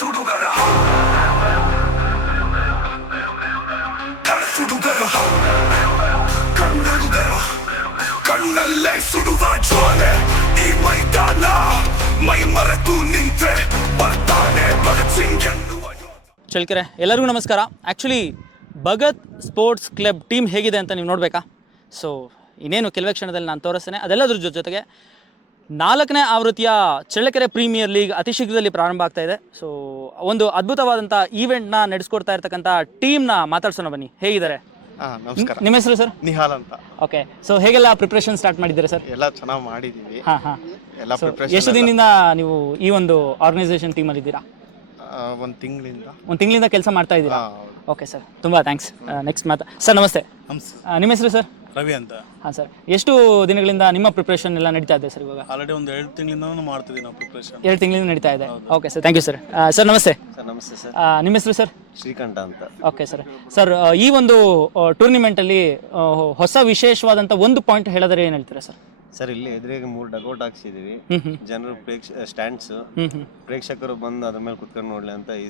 ತುಡುಗರ ಸುಡುಗರ ಕಣ್ಣುಗರ ಕಣ್ಣಲ್ಲೇ ಸುಡುವ ಜ್ವಾಲೆ ಈ ಮೈದಾನ ಮೈ ಮರೆತು ನಿಂತೆ ಬರ್ತಾನೆ ಭಗತ್ ಸಿಂಗ್ ಎನ್ನುವ ಚಳ್ಕೆರೆ ಎಲ್ಲರಿಗೂ ನಮಸ್ಕಾರ. Actually Bhagat sports club team ಹೇಗಿದೆ ಅಂತ ನೀವು ನೋಡಬೇಕಾ? ಸೊ ಇನ್ನೇನು ಕೆಲವೇ ಕ್ಷಣದಲ್ಲಿ ನಾನು ತೋರಿಸ್ತೇನೆ. ಅದೆಲ್ಲದ್ರ ಜೊತೆಗೆ 4ನೇ ಆವೃತ್ತಿಯ ಚಳ್ಳಕೆರೆ ಪ್ರೀಮಿಯರ್ ಲೀಗ್ ಅತಿ ಶೀಘ್ರದಲ್ಲಿ ಪ್ರಾರಂಭ ಆಗ್ತಾ ಇದೆ. ಸೊ ಒಂದು ಅದ್ಭುತವಾದಂಥ ಈವೆಂಟ್ನ ನಡೆಸ್ಕೊಡ್ತಾ ಇರ್ತಕ್ಕಂಥ ಟೀಮ್ನ ಮಾತಾಡ್ಸೋಣ ಬನ್ನಿ. ಹೇಗಿದ್ದಾರೆ? ನಮಸ್ಕಾರ. ನಿಮ್ಮ ಹೆಸರು ಸರ್? ನಿಹಾಲ್ ಅಂತ. ಓಕೆ. ಸೊ ಹೇಗೆಲ್ಲ ಪ್ರಿಪ್ರೇಷನ್ ಸ್ಟಾರ್ಟ್ ಮಾಡಿದ್ದೀರಾ ಸರ್? ಎಲ್ಲ ಚೆನ್ನಾಗಿ ಮಾಡಿದ್ದೀವಿ. ಹಾಂ. ಎಲ್ಲ ಪ್ರಿಪ್ರೇಷನ್ ಎಷ್ಟು ದಿನದಿಂದ ನೀವು ಈ ಒಂದು ಆರ್ಗನೈಸೇಷನ್ ಟೀಮಲ್ಲಿ ಇದ್ದೀರಾ? ಒಂದು ತಿಂಗಳಿಂದ ಕೆಲಸ ಮಾಡ್ತಾ ಇದ್ದೀರಾ? ಓಕೆ ಸರ್, ತುಂಬ ಥ್ಯಾಂಕ್ಸ್. ನೆಕ್ಸ್ಟ್ ಸರ್ ನಮಸ್ತೆ. ನಿಮ್ಮ ಹೆಸರು ಸರ್? ರವಿ ಅಂತ. ಹಾಂ ಸರ್, ಎಷ್ಟು ದಿನಗಳಿಂದ ನಿಮ್ಮ ಪ್ರಿಪ್ರೇಷನ್ ಎಲ್ಲ ನಡೀತಾ ಇದೆ ಸರ್? ಇವಾಗ ಆಲ್ರೆಡಿ ಒಂದು 2 ತಿಂಗಳಿಂದ ಮಾಡ್ತಿದ್ದೀವಿ ನಾವು ಪ್ರಿಪ್ರೇಷನ್. 2 ತಿಂಗಳಿಂದ ನಡೀತಾ ಇದೆ. Okay sir, thank you sir. Sir ನಮಸ್ತೆ. ಸರ್ ನಮಸ್ತೆ ಸರ್. ನಿಮ್ಮ ಹೆಸರು ಸರ್? ಶ್ರೀಕಂಠ ಅಂತ. Okay sir. ಸರ್ ಈ ಒಂದು ಟೂರ್ನಿಮೆಂಟಲ್ಲಿ ಹೊಸ ವಿಶೇಷವಾದಂಥ ಒಂದು ಪಾಯಿಂಟ್ ಹೇಳಿದ್ರೆ ಏನು ಹೇಳ್ತೀರಾ ಸರ್? ಸರ್ ಇಲ್ಲಿ ಎದುರಿಗೆ 3 ಡಗೌಟ್ ಹಾಕ್ಸಿದೀವಿ. ಜನರು ಸ್ಟ್ಯಾಂಡ್ಸ್ ಪ್ರೇಕ್ಷಕರು ಬಂದು ಅದ್ರ ಮೇಲೆ ಕುತ್ಕೊಂಡು ನೋಡ್ಲಿ ಅಂತ ಈ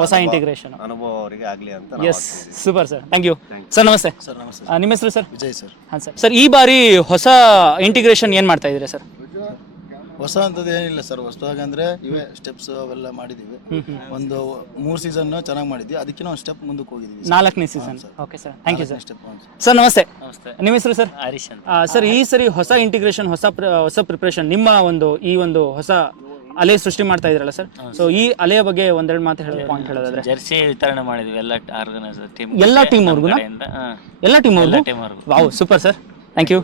ಹೊಸ ಇಂಟಿಗ್ರೇಷನ್ ಅನುಭವ ಅವರಿಗೆ ಆಗ್ಲಿ ಅಂತ. Yes, super sir, thank you. Sir ನಮಸ್ತೆ. ಸರ್ ನಮಸ್ತೆ. ನಿಮ್ಮ ಹೆಸರು ಸರ್? ವಿಜಯ್ ಸರ್. ಹಾಂ ಸರ್. ಸರ್ ಈ ಬಾರಿ ಹೊಸ ಇಂಟಿಗ್ರೇಷನ್ ಏನು ಮಾಡ್ತಾ ಇದ್ದೀರಾ ಸರ್? ಹೊಸ ಅಂತದ್ದು ಏನಿಲ್ಲ ಸರ್. ಹೊಸದಾಗಿ ಅಂದರೆ ಇವೇ ಸ್ಟೆಪ್ಸ್ ಅವೆಲ್ಲ ಮಾಡಿದ್ದೀವಿ. ಒಂದು 3 ಸೀಸನ್ ಚೆನ್ನಾಗಿ ಮಾಡಿದ್ವಿ, ಅದಕ್ಕಿಂತ ಒಂದು ಸ್ಟೆಪ್ ಮುಂದಕ್ಕೆ ಹೋಗಿದ್ದೀವಿ. 4ನೇ season. Okay sir, thank you sir. Step sir ನಮಸ್ತೆ. ನಮಸ್ತೆ. ನಿಮ್ಮ ಹೆಸರು ಸರ್? ಹರೀಶ್ ಅಂತ. ಸರ್ ಈ ಸರಿ ಹೊಸ ಇಂಟಿಗ್ರೇಷನ್, ಹೊಸ ಪ್ರಿಪ್ರೇಷನ್, ನಿಮ್ಮ ಈ ಒಂದು ಹೊಸ ಅಲೆ ಸೃಷ್ಟಿ ಮಾಡ್ತಾ ಇದ್ರಲ್ಲ ಸರ್. ಸೊ ಈ ಅಲೆಯ ಬಗ್ಗೆ ಒಂದೆರಡು ಮಾತು ಹೇಳೋದು, ಪಾಯಿಂಟ್ ಹೇಳೋದಾದ್ರೆ. ಜರ್ಸಿ ವಿತರಣೆ ಮಾಡಿದ್ವಿ ಎಲ್ಲ ಆರ್ಗನೈಸರ್ ಟೀಮ್. ಎಲ್ಲ ಟೀಮ್ ಅವ್ರಿಗೂ? ಎಲ್ಲ ಟೀಮ್ ಅವ್ರಿಗೂ? Wow, super sir, thank you.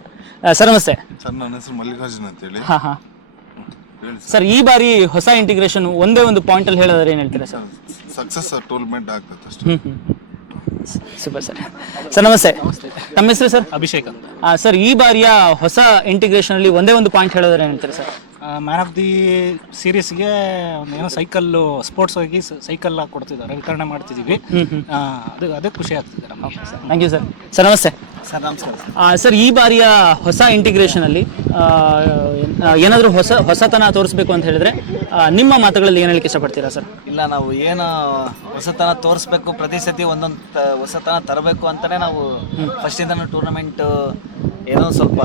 Sir ನಮಸ್ತೆ. ಸರ್ ನನ್ನ ಹೆಸರು ಮಲ್ಲಿಕಾರ್ಜುನ್ ಅಂತೇಳಿ. ಹಾಂ. ಸರ್ ಈ ಬಾರಿ ಹೊಸ ಇಂಟಿಗ್ರೇಷನ್ ಒಂದೇ ಒಂದು ಪಾಯಿಂಟ್ ಅಲ್ಲಿ ಹೇಳೋದಾದ್ರೆ ಏನು ಹೇಳ್ತೀರಾ ಸರ್? ಸಕ್ಸಸ್ ಟೂರ್ನಮೆಂಟ್ ಆಗ್ತದೆ ಅಷ್ಟೇ. Super sir. ಸರ್ ನಮಸ್ತೆ. ತಮ್ಮ ಹೆಸರು ಸರ್? ಅಭಿಷೇಕ್ ಅಂತ. ಸರ್ ಈ ಬಾರಿಯ ಹೊಸ ಇಂಟಿಗ್ರೇಷನ್ ಅಲ್ಲಿ ಒಂದೇ ಒಂದು ಪಾಯಿಂಟ್ ಹೇಳೋದಾದ್ರೆ ಏನು ಹೇಳ್ತೀರಾ ಸರ್? ಮ್ಯಾನ್ ಆಫ್ ದಿ ಸೀರೀಸ್ಗೆ ಏನೋ ಸೈಕಲ್ಲು ಸ್ಪೋರ್ಟ್ಸ್ ಆಗಿ ಸೈಕಲ್ ಕೊಡ್ತಿದ್ದಾರೆ, ವಿತರಣೆ ಮಾಡ್ತಿದ್ದೀವಿ. ಅದೇ ಖುಷಿ ಆಗ್ತಿದೆ ನಮಗೆ. Thank you sir. ಸರ್ ನಮಸ್ತೆ. ಸರ್ ನಮಸ್ಕಾರ. ಸರ್ ಈ ಬಾರಿಯ ಹೊಸ ಇಂಟಿಗ್ರೇಷನ್ ಅಲ್ಲಿ ಏನಾದರೂ ಹೊಸತನ ತೋರಿಸ್ಬೇಕು ಅಂತ ಹೇಳಿದ್ರೆ ನಿಮ್ಮ ಮಾತುಗಳಲ್ಲಿ ಏನು ಹೇಳಕ್ಕೆ ಇಷ್ಟಪಡ್ತೀರಾ ಸರ್? ಇಲ್ಲ, ನಾವು ಏನು ಹೊಸತನ ತೋರಿಸ್ಬೇಕು, ಪ್ರತಿ ಸತಿ ಒಂದೊಂದು ಹೊಸತನ ತರಬೇಕು ಅಂತಲೇ ನಾವು ಫಸ್ಟಿಂದ ಟೂರ್ನಮೆಂಟ್ ಏನೋ ಸ್ವಲ್ಪ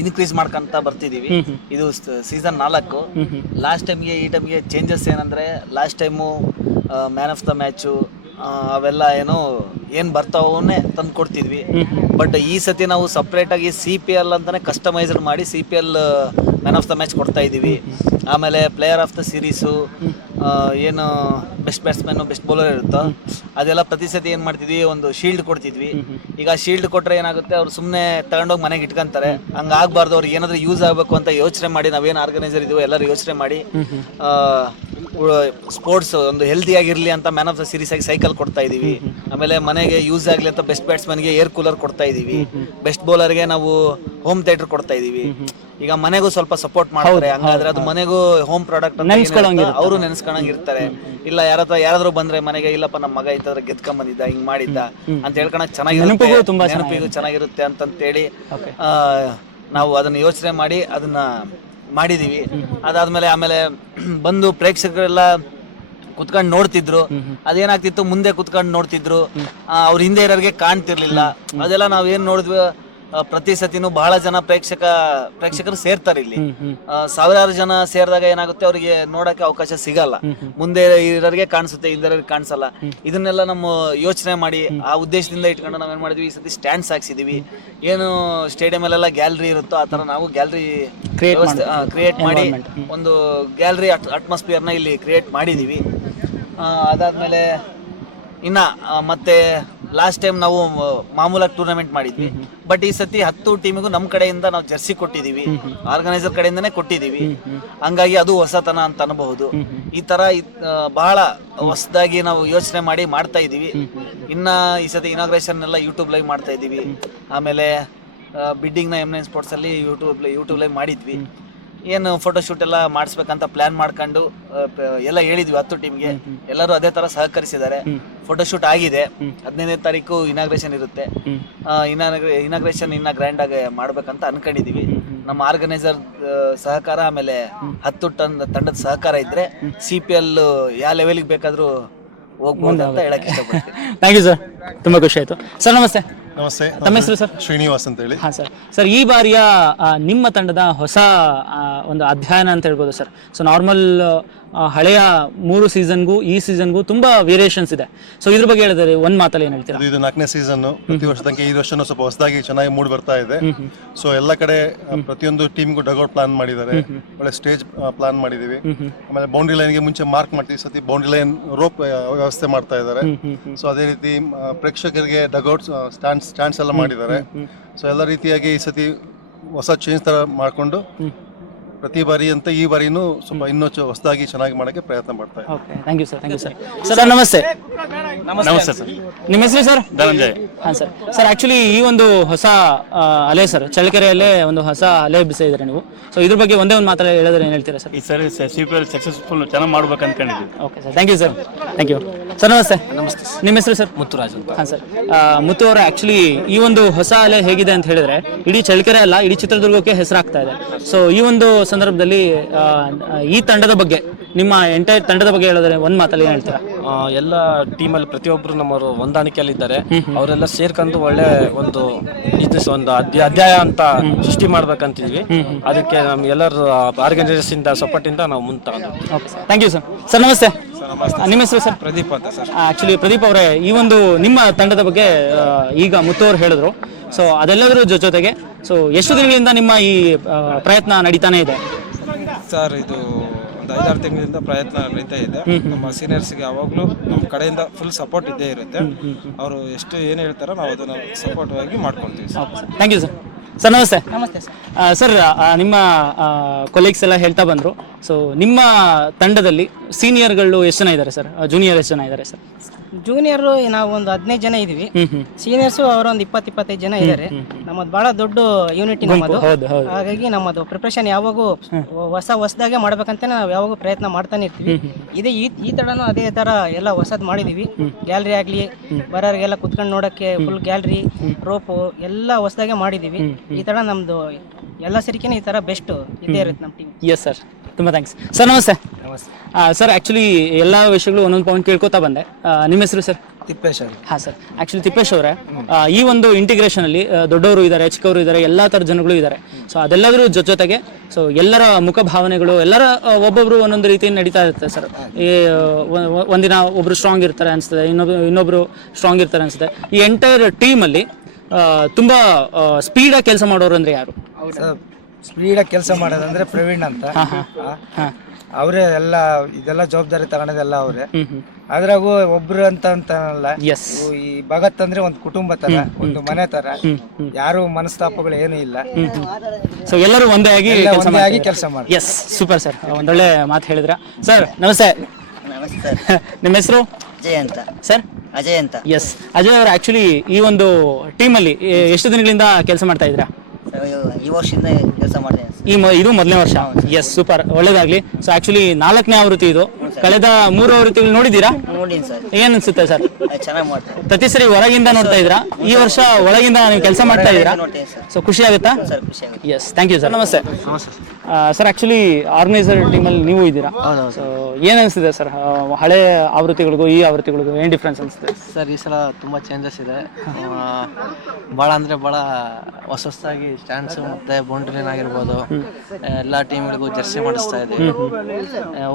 ಇನ್ಕ್ರೀಸ್ ಮಾಡ್ಕೊಂತ ಬರ್ತಿದ್ದೀವಿ. ಇದು ಸೀಸನ್ 4. ಲಾಸ್ಟ್ ಟೈಮ್ಗೆ ಈ ಟೈಮ್ಗೆ ಚೇಂಜಸ್ ಏನಂದರೆ, last time man of the match ಅವೆಲ್ಲ ಏನು ಬರ್ತಾವನ್ನೇ ತಂದು ಕೊಡ್ತಿದ್ವಿ. ಬಟ್ ಈ ಸತಿ ನಾವು ಸಪ್ರೇಟಾಗಿ CPL ಅಂತಲೇ ಕಸ್ಟಮೈಸ್ಡ್ ಮಾಡಿ CPL man of the match ಕೊಡ್ತಾ ಇದ್ದೀವಿ. ಆಮೇಲೆ ಪ್ಲೇಯರ್ ಆಫ್ ದ ಸೀರೀಸು, ಏನು ಬೆಸ್ಟ್ ಬ್ಯಾಟ್ಸ್ಮನ್ನು, ಬೆಸ್ಟ್ ಬೌಲರ್ ಇರುತ್ತೋ ಅದೆಲ್ಲ ಪ್ರತಿ ಸತಿ ಏನು ಮಾಡ್ತಿದ್ವಿ, ಒಂದು ಶೀಲ್ಡ್ ಕೊಡ್ತಿದ್ವಿ. ಈಗ ಶೀಲ್ಡ್ ಕೊಟ್ಟರೆ ಏನಾಗುತ್ತೆ, ಅವ್ರು ಸುಮ್ಮನೆ ತಗೊಂಡೋಗಿ ಮನೆಗೆ ಇಟ್ಕೊಂತಾರೆ. ಹಂಗಾಗಬಾರ್ದು. ಅವ್ರಿಗೆ ಏನಾದರೂ ಯೂಸ್ ಆಗಬೇಕು ಅಂತ ಯೋಚನೆ ಮಾಡಿ, ನಾವೇನು ಆರ್ಗನೈಸರ್ ಇದೀವೋ ಎಲ್ಲರೂ ಯೋಚನೆ ಮಾಡಿ ಸ್ಪೋರ್ಟ್ಸ್ ಒಂದು ಹೆಲ್ದಿಯಾಗಿರಲಿ ಅಂತ ಮ್ಯಾನ್ ಆಫ್ ದ ಸೀರೀಸ್ ಆಗಿ ಸೈಕಲ್ ಕೊಡ್ತಾ ಇದೀವಿ. ಆಮೇಲೆ ಮನೆಗೆ ಯೂಸ್ ಆಗಲಿ ಅಂತ ಬೆಸ್ಟ್ ಬ್ಯಾಟ್ಸ್ಮನ್ಗೆ ಏರ್ ಕೂಲರ್ ಕೊಡ್ತಾ ಇದೀವಿ. ಬೆಸ್ಟ್ ಬೌಲರ್ಗೆ ನಾವು ಹೋಮ್ ಥಿಯೇಟರ್ ಕೊಡ್ತಾ ಇದೀವಿ. ಈಗ ಮನೆಗೂ ಸ್ವಲ್ಪ ಸಪೋರ್ಟ್ ಮಾಡ್ತಾರೆ. ಹಂಗಾದ್ರೆ ಅದು ಮನೆಗೂ ಹೋಮ್ ಪ್ರಾಡಕ್ಟ್ ಅವರು ನೆನೆಸ್ಕೊಂಡಂಗೆ ಇರ್ತಾರೆ. ಇಲ್ಲ ಯಾರಾದ್ರೂ ಬಂದ್ರೆ ಮನೆಗೆ, ಇಲ್ಲಪ್ಪ ನಮ್ಮ ಮಗ ಇತ್ತಂದ್ರೆ ಗೆದ್ಕೊಂಡ್ ಬಂದಿದ್ದ, ಹಿಂಗ್ ಮಾಡಿದ್ದ ಅಂತ ಹೇಳ್ಕೊಳಕ್ ಚೆನ್ನಾಗಿರುತ್ತೆ, ನೆನಪಿಗೂ ಚೆನ್ನಾಗಿರುತ್ತೆ ಅಂತಂತೇಳಿ ನಾವು ಅದನ್ನ ಯೋಚನೆ ಮಾಡಿ ಅದನ್ನ ಮಾಡಿದೀವಿ. ಅದಾದ್ಮೇಲೆ ಆಮೇಲೆ ಬಂದು ಪ್ರೇಕ್ಷಕರೆಲ್ಲ ಕುತ್ಕೊಂಡು ನೋಡ್ತಿದ್ರು. ಅದೇನಾಗ್ತಿತ್ತು, ಮುಂದೆ ಕುತ್ಕೊಂಡು ನೋಡ್ತಿದ್ರು, ಅವ್ರ ಹಿಂದೆ ಇರೋರಿಗೆ ಕಾಣ್ತಿರ್ಲಿಲ್ಲ. ಅದೆಲ್ಲ ನಾವೇನ್ ನೋಡಿದ್ವಿ, ಪ್ರತಿ ಸತಿನೂ ಬಹಳ ಜನ ಪ್ರೇಕ್ಷಕರು ಸೇರ್ತಾರೆ ಇಲ್ಲಿ. ಸಾವಿರಾರು ಜನ ಸೇರಿದಾಗ ಏನಾಗುತ್ತೆ, ಅವರಿಗೆ ನೋಡಕ್ಕೆ ಅವಕಾಶ ಸಿಗಲ್ಲ. ಮುಂದೆ ಇರೋರಿಗೆ ಕಾಣಿಸುತ್ತೆ, ಹಿಂದೆ ಕಾಣಿಸಲ್ಲ. ಇದನ್ನೆಲ್ಲ ನಮ್ಮ ಯೋಚನೆ ಮಾಡಿ ಆ ಉದ್ದೇಶದಿಂದ ಇಟ್ಕೊಂಡು ನಾವೇನ್ ಮಾಡಿದ್ವಿ, ಈ ಸತಿ ಸ್ಟ್ಯಾಂಡ್ಸ್ ಹಾಕ್ಸಿದೀವಿ. ಏನು ಸ್ಟೇಡಿಯಂ ಅಲ್ಲೆಲ್ಲ ಗ್ಯಾಲರಿ ಇರುತ್ತೋ ಆ ತರ ನಾವು ಗ್ಯಾಲರಿ ಕ್ರಿಯೇಟ್ ಮಾಡಿ ಒಂದು ಗ್ಯಾಲರಿ ಅಟ್ಮಾಸ್ಫಿಯರ್ನ ಇಲ್ಲಿ ಕ್ರಿಯೇಟ್ ಮಾಡಿದೀವಿ. ಅದಾದ್ಮೇಲೆ ಇನ್ನ ಮತ್ತೆ ಲಾಸ್ಟ್ ಟೈಮ್ ನಾವು ಮಾಮೂಲಾಗಿ ಟೂರ್ನಮೆಂಟ್ ಮಾಡಿದ್ವಿ. ಬಟ್ ಈ ಸತಿ 10 ಟೀಮಿಗೂ ನಮ್ಮ ಕಡೆಯಿಂದ ನಾವು ಜರ್ಸಿ ಕೊಟ್ಟಿದ್ದೀವಿ, ಆರ್ಗನೈಸರ್ ಕಡೆಯಿಂದನೇ ಕೊಟ್ಟಿದ್ದೀವಿ. ಹಂಗಾಗಿ ಅದು ಹೊಸತನ ಅಂತ ಅನ್ಬಹುದು. ಈ ತರ ಬಹಳ ಹೊಸದಾಗಿ ನಾವು ಯೋಚನೆ ಮಾಡಿ ಮಾಡ್ತಾ ಇದೀವಿ. ಇನ್ನ ಈ ಸತಿ ಇನಾಗ್ರೇಷನ್ ಎಲ್ಲ ಯೂಟ್ಯೂಬ್ ಲೈವ್ ಮಾಡ್ತಾ ಇದೀವಿ. ಆಮೇಲೆ ಬಿಡ್ಡಿಂಗ್ನ M9 ಸ್ಪೋರ್ಟ್ಸ್ ಅಲ್ಲಿ ಯೂಟ್ಯೂಬ್ ಲೈವ್ ಮಾಡಿದ್ವಿ. ಏನು ಫೋಟೋಶೂಟ್ ಎಲ್ಲ ಮಾಡಿಸ್ಬೇಕಂತ ಪ್ಲಾನ್ ಮಾಡ್ಕೊಂಡು ಎಲ್ಲ ಹೇಳಿದ್ವಿ 10 ಟೀಮ್ಗೆ. ಎಲ್ಲರೂ ಅದೇ ತರ ಸಹಕರಿಸಿದ್ದಾರೆ. ಫೋಟೋಶೂಟ್ ಆಗಿದೆ. 15ನೇ ತಾರೀಕು ಇನಾಗ್ರೇಷನ್ ಇರುತ್ತೆ. ಇನಾಗ್ರೇಷನ್ ಇನ್ನ ಗ್ರ್ಯಾಂಡ್ ಆಗಿ ಮಾಡ್ಬೇಕಂತ ಅನ್ಕೊಂಡಿದೀವಿ. ನಮ್ಮ ಆರ್ಗನೈಸರ್ ಸಹಕಾರ ಆಮೇಲೆ 10 ತಂಡದ ಸಹಕಾರ ಇದ್ರೆ CPL ಯಾವ ಲೆವೆಲ್ಗೆ ಬೇಕಾದ್ರೂ ಹೋಗ್ಬೋದು ಅಂತ ಹೇಳಕ್ ಇಷ್ಟಪಡ್ತೀನಿ. ಥ್ಯಾಂಕ್ ಯು ಸರ್, ತುಂಬ ಖುಷಿ ಆಯಿತು. ಸರ್ ನಮಸ್ತೆ. ನಮಸ್ತೆ. ತಮ್ಮ ಹೆಸರು ಸರ್? ಶ್ರೀನಿವಾಸ್ ಅಂತ ಹೇಳಿ. ಹಾಂ ಸರ್. ಸರ್ ಈ ಬಾರಿಯ ನಿಮ್ಮ ತಂಡದ ಹೊಸ ಒಂದು ಅಧ್ಯಯನ ಅಂತ ಹೇಳ್ಬೋದು ಸರ್. ಸೊ ನಾರ್ಮಲ್ ಹಳೆಯ 3 ಸೀಸನ್ಗೂ ಈ ಸೀಸನ್ಗೂ ತುಂಬ ವೇರಿಯೇಷನ್ಸ್ ಇದೆ. ಸೊ ಇದ್ರ ಬಗ್ಗೆ ಹೇಳಿದ್ರೆ ಒಂದು ಮಾತಲ್ಲಿ ಏನು ಹೇಳ್ತೀರಾ? ಇದು 4ನೇ ಸೀಸನ್. ಪ್ರತಿ ವರ್ಷದಂಗೆ ಈ ವರ್ಷನೂ ಸ್ವಲ್ಪ ಹೊಸದಾಗಿ ಚೆನ್ನಾಗಿ ಮೂಡ್ ಬರ್ತಾ ಇದೆ. ಸೊ ಎಲ್ಲ ಕಡೆ ಪ್ರತಿಯೊಂದು ಟೀಮ್ಗೂ ಡಗ್ಔಟ್ ಪ್ಲಾನ್ ಮಾಡಿದ್ದಾರೆ, ಒಳ್ಳೆ ಸ್ಟೇಜ್ ಪ್ಲಾನ್ ಮಾಡಿದೀವಿ. ಆಮೇಲೆ ಬೌಂಡ್ರಿ ಲೈನ್ಗೆ ಮುಂಚೆ ಮಾರ್ಕ್ ಮಾಡ್ತೀವಿ, ಸತಿ ಬೌಂಡ್ರಿ ಲೈನ್ ರೋಪ್ ವ್ಯವಸ್ಥೆ ಮಾಡ್ತಾ ಇದ್ದಾರೆ. ಸೊ ಅದೇ ರೀತಿ ಪ್ರೇಕ್ಷಕರಿಗೆ ಡಗ್ಔಟ್ ಸ್ಟ್ಯಾಂಡ್ಸ್ ಎಲ್ಲ ಮಾಡಿದ್ದಾರೆ. ಸೊ ಎಲ್ಲ ರೀತಿಯಾಗಿ ಈ ಸತಿ ಹೊಸ ಚೇಂಜ್ ತರ ಮಾಡ್ಕೊಂಡು ಪ್ರತಿ ಬಾರಿ ಅಂತ ಈ ಬಾರಿನೂ ಸ್ವಲ್ಪ ಇನ್ನೂ ಹೊಸದಾಗಿ ಚೆನ್ನಾಗಿ ಮಾಡೋಕ್ಕೆ ಪ್ರಯತ್ನ ಮಾಡ್ತಾ ಇದ್ದೀವಿ. Okay, thank you sir. Thank you sir. Sir ನಮಸ್ತೆ. ನಮಸ್ತೆ ಸರ್. ನಿಮ್ಮ ಹೆಸರು ಸರ್? ಧನಂಜಯ್. ಹಾಂ ಸರ್. ಸರ್ ಆ್ಯಕ್ಚುಲಿ ಈ ಒಂದು ಹೊಸ ಅಲೆ ಸರ್, ಚಳ್ಳಕೆರೆಯಲ್ಲೇ ಒಂದು ಹೊಸ ಅಲೆ ಎಬ್ಬಿಸಿದ್ದೀರಾ ನೀವು. ಸೊ ಇದ್ರ ಬಗ್ಗೆ ಒಂದೇ ಒಂದು ಮಾತ್ರ ಹೇಳಿದ್ರೆ ಏನು ಹೇಳ್ತೀರಾ ಸರ್? ಈ ಸರಿ CPL ಸಕ್ಸಸ್ಫುಲ್ ಚೆನ್ನಾಗಿ ಮಾಡ್ಬೇಕು ಅನ್ಕೊಂಡಿದ್ದೀವಿ. Okay sir, thank you sir. Thank you sir. ನಮಸ್ತೆ. ನಮಸ್ತೆ. ನಿಮ್ಮ ಹೆಸರು ಸರ್? ಮುತ್ತುರಾಜ್ ಅಂತ. ಹಾಂ ಸರ್. ಮುತ್ತು ಅವರ ಆ್ಯಕ್ಚುಲಿ ಈ ಒಂದು ಹೊಸ ಅಲೆ ಹೇಗಿದೆ ಅಂತ ಹೇಳಿದ್ರೆ ಇಡೀ ಚಳ್ಳಕೆರೆ ಅಲ್ಲ, ಇಡೀ ಚಿತ್ರದುರ್ಗಕ್ಕೆ ಹೆಸರಾಗ್ತಾ ಇದೆ. ಸೊ ಈ ಒಂದು ಸಂದರ್ಭದಲ್ಲಿ ಈ ತಂಡದ ಬಗ್ಗೆ, ನಿಮ್ಮ ಎಂಟೈರ್ ತಂಡದ ಬಗ್ಗೆ ಹೇಳಿದ್ರೆ ಒಂದು ಮಾತಲ್ಲಿ ಏನು ಹೇಳ್ತೀರಾ? ಎಲ್ಲ ಟೀಮಲ್ಲಿ ಪ್ರತಿಯೊಬ್ಬರು ನಮ್ಮವರು ಹೊಂದಾಣಿಕೆಯಲ್ಲಿದ್ದಾರೆ. ಅವರೆಲ್ಲ ಸೇರ್ಕೊಂಡು ಒಳ್ಳೆ ಒಂದು ಬಿಸ್ನೆಸ್, ಒಂದು ಅಧ್ಯಾಯ ಅಂತ ಸೃಷ್ಟಿ ಮಾಡ್ಬೇಕಂತಿದ್ವಿ. ಅದಕ್ಕೆ ನಮ್ಮ ಎಲ್ಲರ ಆರ್ಗನೈಸರ್ಸ್ ಇಂದ ಸಪೋರ್ಟ್ ಇಂದ ನಾವು ಮುಂದೆ ತಗೊಂಡು. Okay sir, thank you sir. Sir ನಮಸ್ತೆ. ನಿಮ್ಮ ಹೆಸರು ಸರ್? ಪ್ರದೀಪ್ ಅಂತ ಸರ್. ಆ್ಯಕ್ಚುಲಿ ಪ್ರದೀಪ್ ಅವರೇ, ಈ ಒಂದು ನಿಮ್ಮ ತಂಡದ ಬಗ್ಗೆ ಈಗ ಮುತ್ತು ಅವರು ಹೇಳಿದ್ರು. ಸೊ ಅದೆಲ್ಲದರ ಜೊತೆಗೆ ಸೊ ಎಷ್ಟು ದಿನಗಳಿಂದ ನಿಮ್ಮ ಈ ಪ್ರಯತ್ನ ನಡೀತಾನೆ ಇದೆ ಸರ್? ಇದು ಒಂದು 5-6 ತಿಂಗಳಿಂದ ಪ್ರಯತ್ನ ನಡೀತಾ ಇದೆ. ನಮ್ಮ ಸೀನಿಯರ್ಸ್ಗೆ ಯಾವಾಗಲೂ ನಮ್ಮ ಕಡೆಯಿಂದ ಫುಲ್ ಸಪೋರ್ಟ್ ಇದ್ದೇ ಇರುತ್ತೆ. ಅವರು ಎಷ್ಟು ಏನು ಹೇಳ್ತಾರೋ ನಾವು ಅದನ್ನು ಸಪೋರ್ಟ್ ಆಗಿ ಮಾಡ್ಕೊಳ್ತೀವಿ sir. Thank you sir. Sir ನಮಸ್ತೆ. ನಮಸ್ತೆ ಸರ್. ನಿಮ್ಮ ಕೊಲೀಗ್ಸ್ ಎಲ್ಲ ಹೇಳ್ತಾ ಬಂದರು. ಸೊ ನಿಮ್ಮ ತಂಡದಲ್ಲಿ ಸೀನಿಯರ್ಗಳು ಎಷ್ಟು ಜನ ಇದ್ದಾರೆ ಸರ್? ಜೂನಿಯರ್ ಎಷ್ಟು ಜನ ಇದ್ದಾರೆ ಸರ್? ಜೂನಿಯರ್ ನಾವು ಒಂದು 15 ಜನ ಇದೀವಿ. ಸೀನಿಯರ್ಸ್ ಅವರೊಂದು 20-25 ಜನ ಇದ್ದಾರೆ. ನಮ್ಮದು ಬಹಳ ದೊಡ್ಡ ಯೂನಿಟಿ ನಮ್ಮದು. ಹಾಗಾಗಿ ನಮ್ಮದು ಪ್ರಿಪ್ರೇಷನ್ ಯಾವಾಗೂ ಹೊಸದಾಗೆ ಮಾಡ್ಬೇಕಂತ ನಾವು ಯಾವಾಗೂ ಪ್ರಯತ್ನ ಮಾಡ್ತಾನೆ ಇರ್ತೀವಿ. ಇದೇ ಈ ತಡನೂ ಅದೇ ತರ ಎಲ್ಲ ಹೊಸದ್ ಮಾಡಿದೀವಿ. ಗ್ಯಾಲರಿ ಆಗ್ಲಿ, ಬರೋರಿಗೆಲ್ಲ ಕುತ್ಕೊಂಡು ನೋಡಕ್ಕೆ ಫುಲ್ ಗ್ಯಾಲರಿ, ರೋಪು ಎಲ್ಲ ಹೊಸದಾಗೆ ಮಾಡಿದೀವಿ. ಈ ತರ ನಮ್ದು ಎಲ್ಲ ಸರಿಕೆನೇ ಈ ತರ ಬೆಸ್ಟ್ ಇದೇ ಇರುತ್ತೆ ನಮ್ಮ ಟೀಮ್. ಎಸ್ ಸರ್, ತುಂಬ ಥ್ಯಾಂಕ್ಸ್. ಸರ್ ನಮಸ್ತೆ. ಸರ್ ಆ್ಯಕ್ಚುಲಿ ಎಲ್ಲ ವಿಷಯಗಳು ಒಂದೊಂದು ಪಾಯಿಂಟ್ ಕೇಳ್ಕೊತಾ ಬಂದೆ. ನಿಮ್ಮ ಹೆಸರು ಸರ್? ತಿಪ್ಪೇಶ್ ಅವರು. ಹಾಂ ಸರ್. ಆ್ಯಕ್ಚುಲಿ ತಿಪ್ಪೇಶ್ ಅವರೇ, ಈ ಒಂದು ಇಂಟಿಗ್ರೇಷನಲ್ಲಿ ದೊಡ್ಡವರು ಇದ್ದಾರೆ, ಚಿಕ್ಕವರು ಇದ್ದಾರೆ, ಎಲ್ಲ ಥರದ ಜನಗಳು ಇದ್ದಾರೆ. ಸೊ ಅದೆಲ್ಲದರ ಜೊತೆಗೆ ಸೊ ಎಲ್ಲರ ಮುಖ ಭಾವನೆಗಳು ಎಲ್ಲರ ಒಬ್ಬೊಬ್ಬರು ಒಂದೊಂದು ರೀತಿ ನಡೀತಾ ಇರುತ್ತೆ ಸರ್. ಈ ಒಂದಿನ ಒಬ್ಬರು ಸ್ಟ್ರಾಂಗ್ ಇರ್ತಾರೆ ಅನಿಸ್ತದೆ, ಇನ್ನೊಬ್ಬರು ಸ್ಟ್ರಾಂಗ್ ಇರ್ತಾರೆ ಅನಿಸುತ್ತೆ. ಈ ಎಂಟೈರ್ ಟೀಮಲ್ಲಿ ತುಂಬ ಸ್ಪೀಡಾಗಿ ಕೆಲಸ ಮಾಡೋರು ಅಂದರೆ ಯಾರು? ಸ್ಪೀಡಾಗಿ ಕೆಲಸ ಮಾಡೋದಂದ್ರೆ ಪ್ರವೀಣ್ ಅಂತ. ಅವರೇ ಎಲ್ಲ ಇದೆಲ್ಲ ಜವಾಬ್ದಾರಿ ತಗೊಂಡದೆಲ್ಲ ಅವರೇ. ಅದ್ರಾಗೂ ಒಬ್ರು ಅಂತಲ್ಲ, ಈ ಭಗತ್ ಅಂದ್ರೆ ಒಂದು ಕುಟುಂಬ ತರ, ಒಂದು ಮನೆ ತರ, ಯಾರು ಮನಸ್ತಾಪಗಳು ಏನು ಇಲ್ಲ. ಸೊ ಎಲ್ಲರೂ ಒಂದೇ ಆಗಿ ಕೆಲಸ ಮಾಡಿ. ಎಸ್, ಸೂಪರ್ ಸರ್, ಒಂದೊಳ್ಳೆ ಮಾತು ಹೇಳಿದ್ರ. ಸರ್ ನಮಸ್ತೆ. ನಿಮ್ಮ ಹೆಸರು? ಅಜಯ್ ಅಂತ ಸರ್. ಅಜಯ್ ಅಂತ. ಎಸ್, ಅಜಯ್ ಅವರು ಆಕ್ಚುಲಿ ಈ ಒಂದು ಟೀಮಲ್ಲಿ ಎಷ್ಟು ದಿನಗಳಿಂದ ಕೆಲಸ ಮಾಡ್ತಾ ಇದ್ದೀರಾ? ಈ ವರ್ಷದಿಂದ ಕೆಲಸ ಮಾಡಿದೆ. ಇದು ಮೊದಲನೇ ವರ್ಷ. ಎಸ್, ಸೂಪರ್, ಒಳ್ಳೇದಾಗ್ಲಿ. ಸೊ ಆಕ್ಚುಲಿ 4ನೇ ಆವೃತ್ತಿ ಇದು. ಕಳೆದ 3 ಆವೃತ್ತಿಗಳು ನೋಡಿದ್ದೀರಾ? ನೋಡಿದ್ದೀನಿ ಸರ್. ಏನ್ ಅನ್ಸುತ್ತೆ ಸರ್? ಚೆನ್ನಾಗಿ ಮಾಡ್ತಾರೆ. ಪ್ರತಿ ಸರಿ ಹೊರಗಿಂದ ನೋಡ್ತಾ ಇದ್ರಾ? ಈ ವರ್ಷ ಒಳಗಿಂದ ನೀವು ಕೆಲಸ ಮಾಡ್ತಾ ಇದ್ದೀರಾ? ಸೊ ಖುಷಿ ಆಗುತ್ತಾ? Yes, thank you sir. ನಮಸ್ತೆ ಸರ್. ಆಕ್ಚುಲಿ ಆರ್ಗನೈಸರ್ ಟೀಮಲ್ಲಿ ನೀವು ಇದ್ದೀರಾ? ಸೊ ಏನ್ ಅನ್ಸುತ್ತೆ ಸರ್, ಹಳೆ ಆವೃತ್ತಿಗಳಿಗೂ ಈ ಆವೃತ್ತಿಗಳಿಗೂ ಏನ್ ಡಿಫ್ರೆನ್ಸ್ ಅನ್ಸುತ್ತೆ ಸರ್? ಈ ಸಲ ತುಂಬಾ ಚೇಂಜಸ್ ಇದೆ. ಭಾಳ ಅಂದ್ರೆ ಭಾಳ ಹೊಸದಾಗಿ ಸ್ಟ್ಯಾಂಡ್ಸ್ ಮತ್ತೆ ಬೌಂಡ್ರಿ ಲೈನ್ ಆಗಿರ್ಬೋದು, ಎಲ್ಲಾ ಟೀಮ್ಗಳಿಗೂ ಜರ್ಸಿ ಮಾಡಿಸ್ತಾ ಇದ್ದೀವಿ.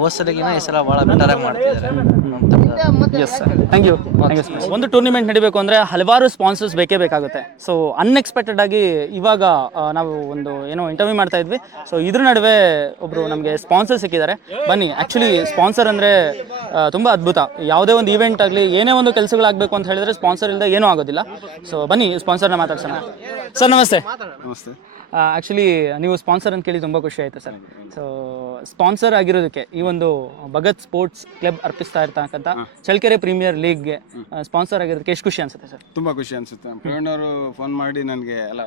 ಹೋದ್ಸಲಿಗಿನ ಈ ಸಲ ಭಾಳ ಬೆಟರ್ ಆಗಿ ಮಾಡ್ತಿದ್ದಾರೆ. Yes sir, thank you. ಒಂದು ಟೂರ್ನಿಮೆಂಟ್ ನಡಿಬೇಕು ಅಂದ್ರೆ ಹಲವಾರು ಸ್ಪಾನ್ಸರ್ಸ್ ಬೇಕೇ ಬೇಕಾಗುತ್ತೆ. ಸೊ ಅನ್ಎಕ್ಸ್ಪೆಕ್ಟೆಡ್ ಆಗಿ ಇವಾಗ ನಾವು ಒಂದು ಏನೋ ಇಂಟರ್ವ್ಯೂ ಮಾಡ್ತಾ ಇದ್ವಿ. ಸೊ ಇದ್ರ ನಡುವೆ ಒಬ್ರು ನಮಗೆ ಸ್ಪಾನ್ಸರ್ ಸಿಕ್ಕಿದ್ದಾರೆ. ಬನ್ನಿ. ಆಕ್ಚುಲಿ ಸ್ಪಾನ್ಸರ್ ಅಂದ್ರೆ ತುಂಬಾ ಅದ್ಭುತ. ಯಾವುದೇ ಒಂದು ಈವೆಂಟ್ ಆಗಲಿ, ಏನೇ ಒಂದು ಕೆಲಸಗಳಾಗಬೇಕು ಅಂತ ಹೇಳಿದ್ರೆ ಸ್ಪಾನ್ಸರ್ ಇಲ್ಲದೆ ಏನೂ ಆಗೋದಿಲ್ಲ. ಸೊ ಬನ್ನಿ ಸ್ಪಾನ್ಸರ್ನ ಮಾತಾಡ್ಸೋಣ. ಸರ್ ನಮಸ್ತೆ. ನಮಸ್ತೆ. ಆ್ಯಕ್ಚುಲಿ ನೀವು ಸ್ಪಾನ್ಸರ್ ಅಂತ ಕೇಳಿ ತುಂಬ ಖುಷಿ ಆಯಿತು ಸರ್. ಸೊ ಸ್ಪಾನ್ಸರ್ ಆಗಿರೋದಕ್ಕೆ ಈ ಒಂದು ಭಗತ್ ಸ್ಪೋರ್ಟ್ಸ್ ಕ್ಲಬ್ ಅರ್ಪಿಸ್ತಾ ಇರ್ತಕ್ಕಂಥ ಚಳ್ಳಕೆರೆ ಪ್ರೀಮಿಯರ್ ಲೀಗ್ಗೆ ಸ್ಪಾನ್ಸರ್ ಆಗಿರೋದಕ್ಕೆ ಎಷ್ಟು ಖುಷಿ ಅನಿಸುತ್ತೆ ಸರ್? ತುಂಬ ಖುಷಿ ಅನಿಸುತ್ತೆ. ಪ್ರವೀಣ್ ಅವರು ಫೋನ್ ಮಾಡಿ ನನಗೆ, ಅಲ್ಲ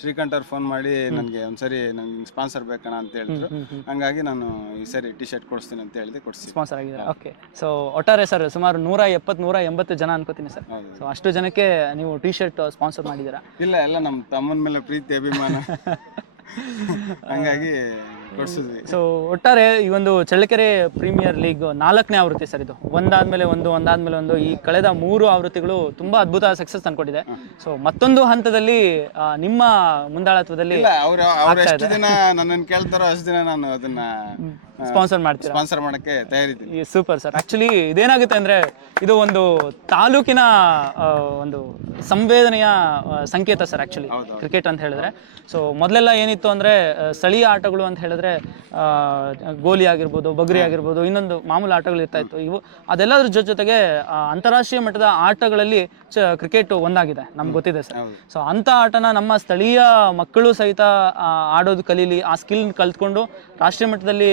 ಶ್ರೀಕಂಠ್ ಅವ್ರು ಫೋನ್ ಮಾಡಿ ನನಗೆ ಒಂದ್ಸರಿ ನನಗೆ ಸ್ಪಾನ್ಸರ್ ಬೇಕಣ ಅಂತ ಹೇಳಿದ್ರು. ಹಂಗಾಗಿ ನಾನು ಈ ಸರಿ ಟಿ ಶರ್ಟ್ ಕೊಡಿಸ್ತೀನಿ ಅಂತ ಹೇಳಿದೆ, ಕೊಡಿಸ್ತೀನಿ. ಸ್ಪಾನ್ಸರ್ ಆಗಿದ್ದಾರೆ. ಓಕೆ. ಸೊ ಒಟ್ಟಾರೆ ಸರ್ ಸುಮಾರು 170-180 ಜನ ಅನ್ಕೋತೀನಿ ಸರ್. ಸೊ ಅಷ್ಟು ಜನಕ್ಕೆ ನೀವು ಟಿ ಶರ್ಟ್ ಸ್ಪಾನ್ಸರ್ ಮಾಡಿದ್ದೀರಾ? ಇಲ್ಲ, ಎಲ್ಲ ನಮ್ಮ ತಮ್ಮನ ಮೇಲೆ ಪ್ರೀತಿ, ಅಭಿಮಾನ. ಹಂಗಾಗಿ ಕೊಡ್ಸಿದ್ವಿ. ಸೊ ಒಟ್ಟಾರೆ ಈ ಒಂದು ಚಳ್ಳಕೆರೆ ಪ್ರೀಮಿಯರ್ ಲೀಗ್ 4ನೇ ಆವೃತ್ತಿ ಸರ್. ಇದು ಒಂದಾದ್ಮೇಲೆ ಒಂದು ಈ ಕಳೆದ 3 ಆವೃತ್ತಿಗಳು ತುಂಬಾ ಅದ್ಭುತ ಸಕ್ಸಸ್ ತಂದ್ಕೊಟ್ಟಿದೆ. ಸೊ ಮತ್ತೊಂದು ಹಂತದಲ್ಲಿ ನಿಮ್ಮ ಮುಂದಾಳತ್ವದಲ್ಲಿ ಅವ್ರು ಎಷ್ಟು ದಿನ ನನ್ನನ್ನು ಕೇಳ್ತಾರೋ ಅಷ್ಟು ದಿನ ನಾನು ಅದನ್ನ ಸ್ಪಾನ್ಸರ್ ಮಾಡಕ್ಕೆ ತಯಾರಿದ್ದೀನಿ. Super sir. ಆಕ್ಚುಲಿ ಇದೇನಾಗುತ್ತೆ ಅಂದ್ರೆ ಇದು ಒಂದು ತಾಲೂಕಿನ ಒಂದು ಸಂವೇದನೆಯ ಸಂಕೇತ ಸರ್ ಆಕ್ಚುಲಿ ಕ್ರಿಕೆಟ್ ಅಂತ ಹೇಳಿದ್ರೆ. ಸೊ ಮೊದಲೆಲ್ಲ ಏನಿತ್ತು ಅಂದ್ರೆ ಸ್ಥಳೀಯ ಆಟಗಳು ಅಂತ ಹೇಳಿದ್ರೆ ಗೋಲಿ ಆಗಿರ್ಬೋದು, ಬಗ್ರಿ ಆಗಿರ್ಬೋದು, ಇನ್ನೊಂದು ಮಾಮೂಲು ಆಟಗಳು ಇರ್ತಾ ಇತ್ತು. ಇವು ಅದೆಲ್ಲದ್ರ ಜೊತೆಗೆ ಅಂತಾರಾಷ್ಟ್ರೀಯ ಮಟ್ಟದ ಆಟಗಳಲ್ಲಿ ಕ್ರಿಕೆಟ್ ಒಂದಾಗಿದೆ, ನಮ್ಗೆ ಗೊತ್ತಿದೆ ಸರ್. ಸೊ ಅಂಥ ಆಟನ ನಮ್ಮ ಸ್ಥಳೀಯ ಮಕ್ಕಳು ಸಹಿತ ಆಡೋದು ಕಲೀಲಿ, ಆ ಸ್ಕಿಲ್ ಕಲ್ತ್ಕೊಂಡು ರಾಷ್ಟ್ರೀಯ ಮಟ್ಟದಲ್ಲಿ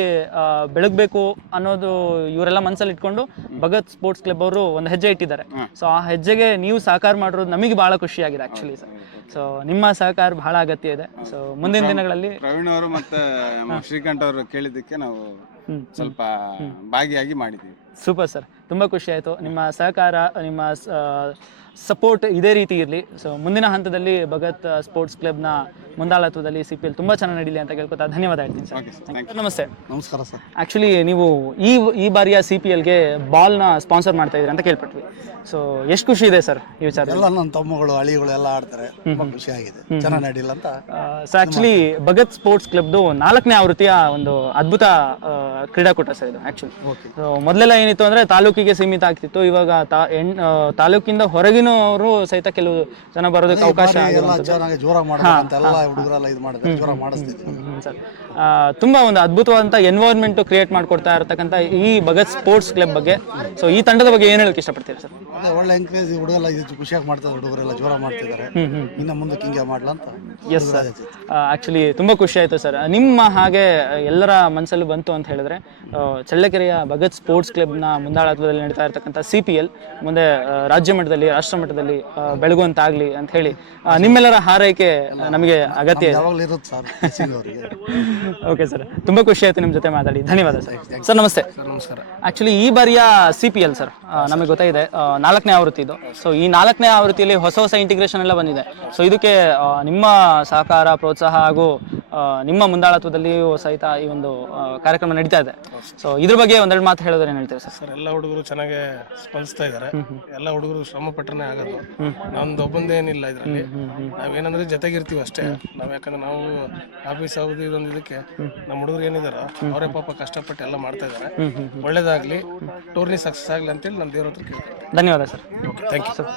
ಬೆಳಗಬೇಕು ಅನ್ನೋದು ಇವರೆಲ್ಲ ಮನಸ್ಸಲ್ಲಿ ಇಟ್ಕೊಂಡು ಭಗತ್ ಸ್ಪೋರ್ಟ್ಸ್ ಕ್ಲಬ್ ಅವರು ಒಂದು ಹೆಜ್ಜೆ ಇಟ್ಟಿದ್ದಾರೆ. ಸೊ ಆ ಹೆಜ್ಜೆಗೆ ನೀವು ಸಹಕಾರ ಮಾಡಿರೋದು ನಮಗೆ ಬಹಳ ಖುಷಿಯಾಗಿದೆ ಆಕ್ಚುಲಿ ಸರ್. ಸೊ ನಿಮ್ಮ ಸಹಕಾರ ಬಹಳ ಅಗತ್ಯ ಇದೆ. ಸೊ ಮುಂದಿನ ದಿನಗಳಲ್ಲಿ ಪ್ರವೀಣ್ ಅವರು ಮತ್ತೆ ಶ್ರೀಕಂಠ್ ಅವರು ಕೇಳಿದ್ದಕ್ಕೆ ನಾವು ಸ್ವಲ್ಪ ಭಾಗಿಯಾಗಿ ಮಾಡಿದ್ದೀವಿ. ಸೂಪರ್ ಸರ್, ತುಂಬಾ ಖುಷಿ ಆಯಿತು. ನಿಮ್ಮ ಸಹಕಾರ, ನಿಮ್ಮ ಸಪೋರ್ಟ್ ಇದೇ ರೀತಿ ಇರಲಿ. ಸೊ ಮುಂದಿನ ಹಂತದಲ್ಲಿ ಭಗತ್ ಸ್ಪೋರ್ಟ್ಸ್ ಕ್ಲಬ್ನ ಮುಂದಾಳತ್ವದಲ್ಲಿ CPL ತುಂಬ ಚೆನ್ನಾಗಿ ನಡೀಲಿ ಅಂತ ಕೇಳ್ಕೊತಾ ಧನ್ಯವಾದ ಹೇಳ್ತೀನಿ ಸರ್. ನಮಸ್ತೆ. ನಮಸ್ಕಾರ ಸರ್. ಆ್ಯಕ್ಚುಲಿ ನೀವು ಈ ಬಾರಿಯ CPLಗೆ ಬಾಲ್ನ ಸ್ಪಾನ್ಸರ್ ಮಾಡ್ತಾ ಇದ್ದೀರಿ ಅಂತ ಕೇಳ್ಪಟ್ವಿ. ಸೊ ಎಷ್ಟು ಖುಷಿ ಇದೆ ಸರ್ ಈ ವಿಚಾರ? ಎಲ್ಲ ನನ್ನ ತಮ್ಮಗಳು ಹಳಿಗಳು ಎಲ್ಲ ಆಡ್ತಾರೆ, ತುಂಬಾ ಖುಷಿ ಆಗಿದೆ, ಚೆನ್ನಾಗಿ ನಡೀಲ್ಲ ಅಂತ. ಸೊ ಆ್ಯಕ್ಚುಲಿ ಭಗತ್ ಸ್ಪೋರ್ಟ್ಸ್ ಕ್ಲಬ್ದು 4ನೇ ಆವೃತ್ತಿಯ ಒಂದು ಅದ್ಭುತ ಕ್ರೀಡಾಕೂಟ ಸರ್ ಇದು ಆ್ಯಕ್ಚುಲಿ. ಸೊ ಮೊದಲೆಲ್ಲ ಏನಿತ್ತು ಅಂದರೆ ತಾಲೂಕಿಗೆ ಸೀಮಿತ ಆಗ್ತಿತ್ತು. ಇವಾಗ ತಾಲೂಕಿಂದ ಹೊರಗಿನವರು ಸಹಿತ ಕೆಲವು ಜನ ಬರೋದಕ್ಕೆ ಅವಕಾಶ ಚೆನ್ನಾಗಿ ಜೋರಾಗಿ ಮಾಡಬೇಕಂತೆಲ್ಲ ಹುಡುಗರೆಲ್ಲ ಇದು ಮಾಡಿದ್ರೆ ಜೋರಾಗಿ ಮಾಡಿಸ್ತಿದ್ವಿ ಸರ್. ತುಂಬಾ ಒಂದು ಅದ್ಭುತವಾದಂಥ ಎನ್ವೈರ್ಮೆಂಟ್ ಕ್ರಿಯೇಟ್ ಮಾಡ್ಕೊಡ್ತಾ ಇರತಕ್ಕಂಥ ಈ ಭಗತ್ ಸ್ಪೋರ್ಟ್ಸ್ ಕ್ಲಬ್ ಬಗ್ಗೆ, ಸೊ ಈ ತಂಡದ ಬಗ್ಗೆ ಏನು ಹೇಳಕ್ಕೆ ಇಷ್ಟಪಡ್ತೀರಾ ಸರ್? ಒಳ್ಳೆ ಎಂಕರೇಜ್, ಹುಡುಗರೆಲ್ಲ ಇದು ಖುಷಿಯಾಗಿ ಮಾಡ್ತಾರೆ, ಹುಡುಗರೆಲ್ಲ ಜೋರ ಮಾಡ್ತಿದ್ದಾರೆ, ಇನ್ನು ಮುಂದಕ್ಕೆ ಹಿಂಗೆ ಮಾಡ್ಲಾ ಅಂತ. ಎಸ್ ಸರ್, ಆಕ್ಚುಲಿ ತುಂಬಾ ಖುಷಿ ಆಯ್ತು ಸರ್. ನಿಮ್ಮ ಹಾಗೆ ಎಲ್ಲರ ಮನಸ್ಸಲ್ಲೂ ಬಂತು ಅಂತ ಹೇಳಿದ್ರೆ ಚಳ್ಳಕೆರೆಯ ಭಗತ್ ಸ್ಪೋರ್ಟ್ಸ್ ಕ್ಲಬ್ನ ಮುಂದಾಳತ್ವದಲ್ಲಿ ನಡೀತಾ ಇರತಕ್ಕಂಥ CPL ಮುಂದೆ ರಾಜ್ಯ ಮಟ್ಟದಲ್ಲಿ, ರಾಷ್ಟ್ರ ಮಟ್ಟದಲ್ಲಿ ಬೆಳಗುವಂತಾಗ್ಲಿ ಅಂತ ಹೇಳಿ ನಿಮ್ಮೆಲ್ಲರ ಹಾರೈಕೆ ನಮಗೆ ಅಗತ್ಯ ಇದೆ. ಓಕೆ ಸರ್, ತುಂಬಾ ಖುಷಿ ಆಯ್ತು ನಿಮ್ಮ ಜೊತೆ ಮಾತಾಡಿ. ಧನ್ಯವಾದ ಸರ್. ಸರ್ ನಮಸ್ತೆ. ನಮಸ್ಕಾರ. ಆಕ್ಚುಲಿ ಈ ಬಾರಿಯ CPL ಸರ್ ನಮಗೆ ಗೊತ್ತಾಗಿದೆ 4ನೇ ಆವೃತ್ತಿ ಇದು. ಸೊ ಈ 4ನೇ ಆವೃತ್ತಿಯಲ್ಲಿ ಹೊಸ ಇಂಟಿಗ್ರೇಷನ್ ಎಲ್ಲ ಬಂದಿದೆ. ಸೊ ಇದಕ್ಕೆ ನಿಮ್ಮ ಸಹಕಾರ, ಪ್ರೋತ್ಸಾಹ ಹಾಗೂ ನಿಮ್ಮ ಮುಂದಾಳತ್ವದಲ್ಲಿಯೂ ಸಹಿತ ಈ ಒಂದು ಕಾರ್ಯಕ್ರಮ ನಡೀತಾ ಇದೆ. ಸೊ ಇದ್ರ ಬಗ್ಗೆ ಒಂದೆರಡು ಮಾತು ಹೇಳಿದ್ರೆ ಏನು ಹೇಳ್ತೀವಿ ಸರ್? ಎಲ್ಲ ಹುಡುಗರು ಚೆನ್ನಾಗಿ ಸ್ಪಂದಿಸ್ತಾ ಇದ್ದಾರೆ. ಎಲ್ಲ ಹುಡುಗರು ಶ್ರಮ ಪಟ್ಟರೆ ಆಗೋದು, ನಮ್ದು ಒಬ್ಬಂದೇನಿಲ್ಲ ಇದರಲ್ಲಿ. ನಾವೇನಂದ್ರೆ ಜೊತೆಗಿರ್ತೀವಿ ಅಷ್ಟೇ. ಯಾಕಂದ್ರೆ ನಾವು ಆಫೀಸ್ ಆಗೋದು ಇದೊಂದು ಇದಕ್ಕೆ ನಮ್ಮ ಹುಡುಗರು ಏನಿದಾರ ಅವರೇ ಪಾಪ ಕಷ್ಟಪಟ್ಟು ಎಲ್ಲ ಮಾಡ್ತಾ ಇದ್ದಾರೆ. ಒಳ್ಳೇದಾಗ್ಲಿ, ಟೂರ್ನಿ ಸಕ್ಸಸ್ ಆಗ್ಲಿ ಅಂತೇಳಿ ನಮ್ಮ ದೇವ್ರ ಹತ್ರ ಕೇಳ್ತೀವಿ. ಧನ್ಯವಾದ sir. Thank you sir.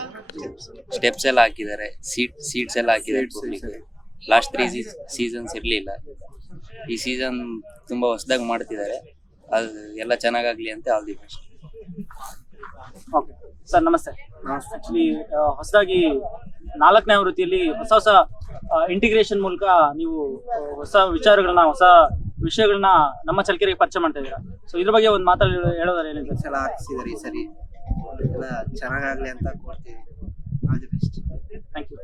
Steps ಎಲ್ಲ ಹಾಕಿದ್ದಾರೆ, ಸೀಟ್ಸ್ ಎಲ್ಲ ಹಾಕಿದ್ದಾರೆ. ಲಾಸ್ಟ್ 3 ಸೀಸನ್ಸ್ ಇರಲಿಲ್ಲ. ಈ ಸೀಸನ್ ತುಂಬಾ ಹೊಸದಾಗಿ ಮಾಡ್ತಿದ್ದಾರೆ. ಅದು ಎಲ್ಲ ಚೆನ್ನಾಗಾಗ್ಲಿ ಅಂತ all the best. Okay sir, ನಮಸ್ತೆ. ಆಕ್ಚುಲಿ ಹೊಸದಾಗಿ 4ನೇ ಆವೃತ್ತಿಯಲ್ಲಿ ಹೊಸ ಇಂಟಿಗ್ರೇಷನ್ ಮೂಲಕ ನೀವು ಹೊಸ ವಿಚಾರಗಳನ್ನ, ಹೊಸ ವಿಷಯಗಳನ್ನ ನಮ್ಮ ಚಳ್ಳಕೆರೆಗೆ ಪರಿಚಯ ಮಾಡ್ತಾ ಇದ್ದೀರಾ. ಸೊ ಇದ್ರ ಬಗ್ಗೆ ಒಂದು ಮಾತಾಡಿ ಹೇಳೋದಾರೆ ಏನಿದೆ? ಎಲ್ಲ ಹಾಕ್ಸಿದ್ದಾರೆ ಈ ಸರಿ, ಎಲ್ಲ ಚೆನ್ನಾಗಾಗ್ಲಿ ಅಂತ ಕೋರ್ತೀವಿ. All the best. Thank you.